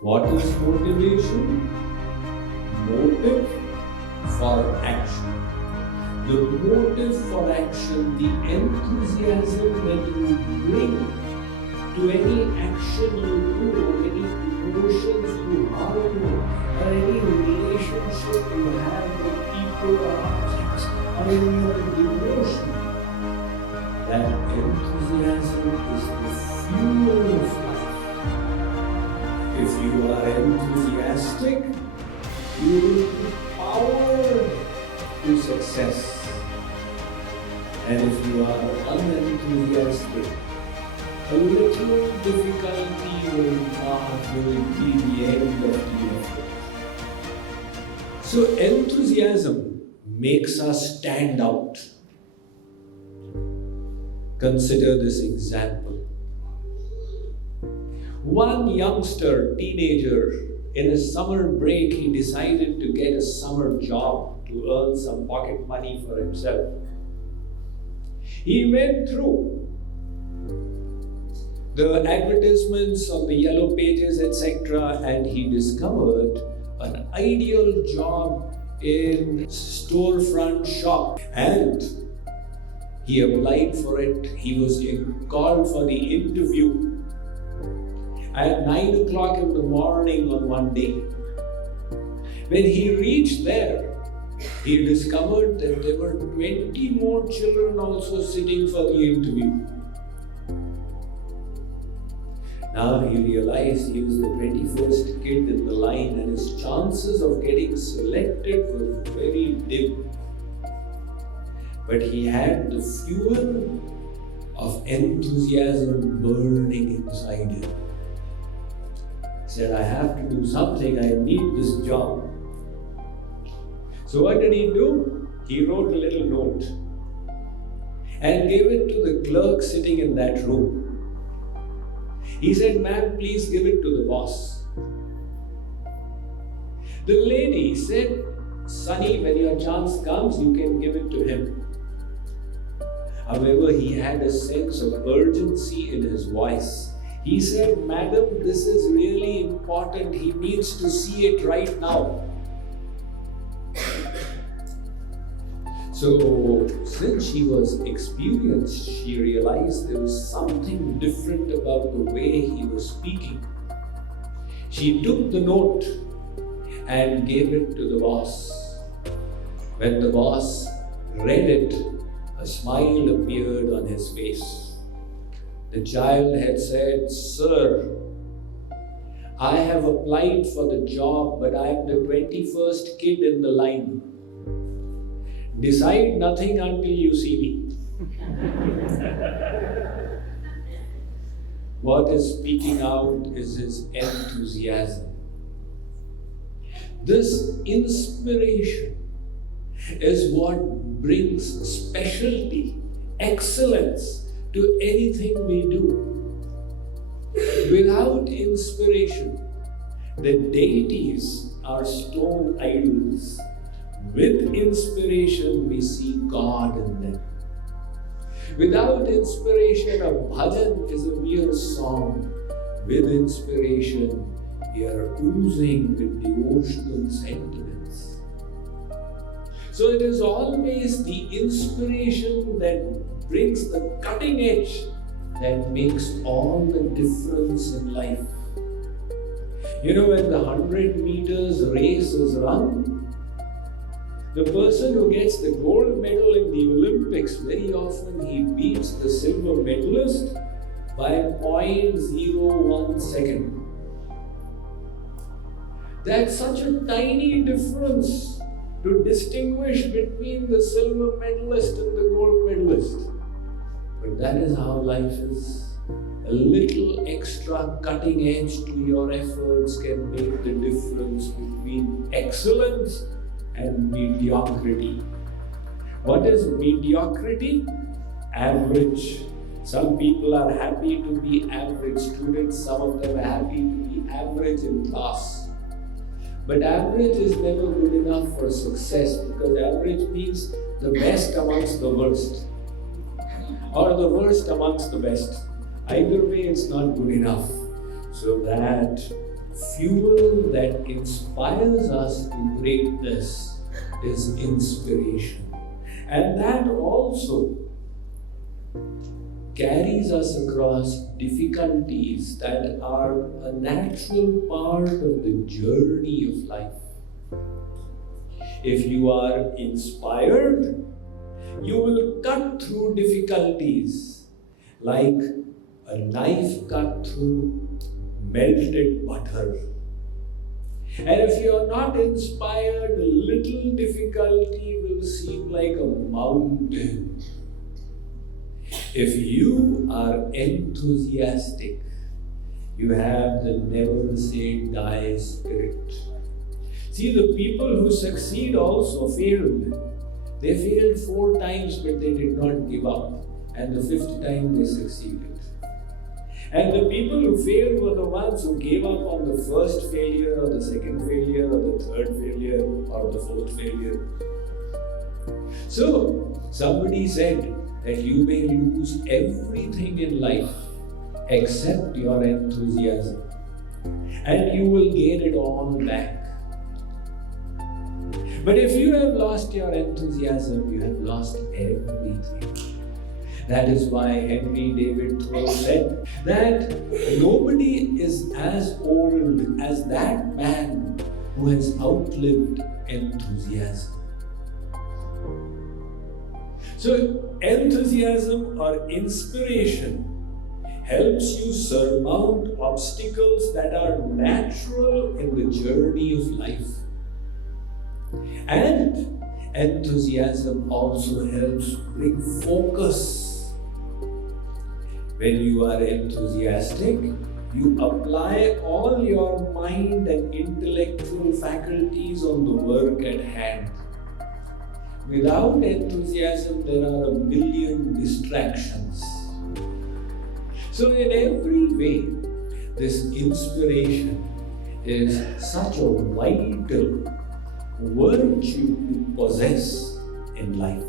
What is motivation? Motive for action. The motive for action, the enthusiasm that you bring to any action you do, any emotions you harbour, or any relationship you have with people or objects, or any other emotion, that enthusiasm is the fuel of life. If you are enthusiastic, you will be powered to success. And if you are unenthusiastic, a little difficulty will be the end of the effort. So enthusiasm makes us stand out. Consider this example. One youngster, teenager, in a summer break, he decided to get a summer job to earn some pocket money for himself. He went through the advertisements on the yellow pages, etc., and he discovered an ideal job in storefront shop, and he applied for it. He was called for the interview at 9 o'clock in the morning on one day. When he reached there, he discovered that there were 20 more children also sitting for the interview. Now he realized he was the 21st kid in the line and his chances of getting selected were very dim. But he had the fuel of enthusiasm burning inside him. He said, I have to do something, I need this job. So what did he do? He wrote a little note and gave it to the clerk sitting in that room. He said, ma'am, please give it to the boss. The lady said, Sonny, when your chance comes, you can give it to him. However, he had a sense of urgency in his voice. He said, madam, this is really important. He needs to see it right now. So, since she was experienced, she realized there was something different about the way he was speaking. She took the note and gave it to the boss. When the boss read it, a smile appeared on his face. The child had said, Sir, I have applied for the job, but I am the 21st kid in the line. Decide nothing until you see me. What is speaking out is his enthusiasm. This inspiration is what brings specialty, excellence to anything we do. Without inspiration, the deities are stone idols. With inspiration, we see God in them. Without inspiration, a bhajan is a mere song. With inspiration, we are oozing with devotional sentiments. So it is always the inspiration that brings the cutting edge that makes all the difference in life. You know, when the 100 meters race is run, the person who gets the gold medal in the Olympics, very often he beats the silver medalist by 0.01 second. That's such a tiny difference to distinguish between the silver medalist and the gold medalist. But that is how life is. A little extra cutting edge to your efforts can make the difference between excellence and mediocrity. What is mediocrity? Average. Some people are happy to be average students, some of them are happy to be average in class. But average is never good enough for success, because average means the best amongst the worst, or the worst amongst the best. Either way, it's not good enough. So that fuel that inspires us to greatness is inspiration. And that also carries us across difficulties that are a natural part of the journey of life. If you are inspired, you will cut through difficulties like a knife cut through melted butter. And if you are not inspired, a little difficulty will seem like a mountain. If you are enthusiastic, you have the never say die spirit. See, the people who succeed also failed. They failed 4 times, but they did not give up. And the 5th time they succeeded. And the people who failed were the ones who gave up on the first failure, or the 2nd failure, or the 3rd failure, or the 4th failure. So, somebody said that you may lose everything in life except your enthusiasm, and you will gain it all back. But if you have lost your enthusiasm, you have lost everything. That is why Henry David Thoreau said that nobody is as old as that man who has outlived enthusiasm. So, enthusiasm or inspiration helps you surmount obstacles that are natural in the journey of life. And enthusiasm also helps bring focus. When you are enthusiastic, you apply all your mind and intellectual faculties on the work at hand. Without enthusiasm, there are a million distractions. So in every way, this inspiration is such a vital virtue to possess in life.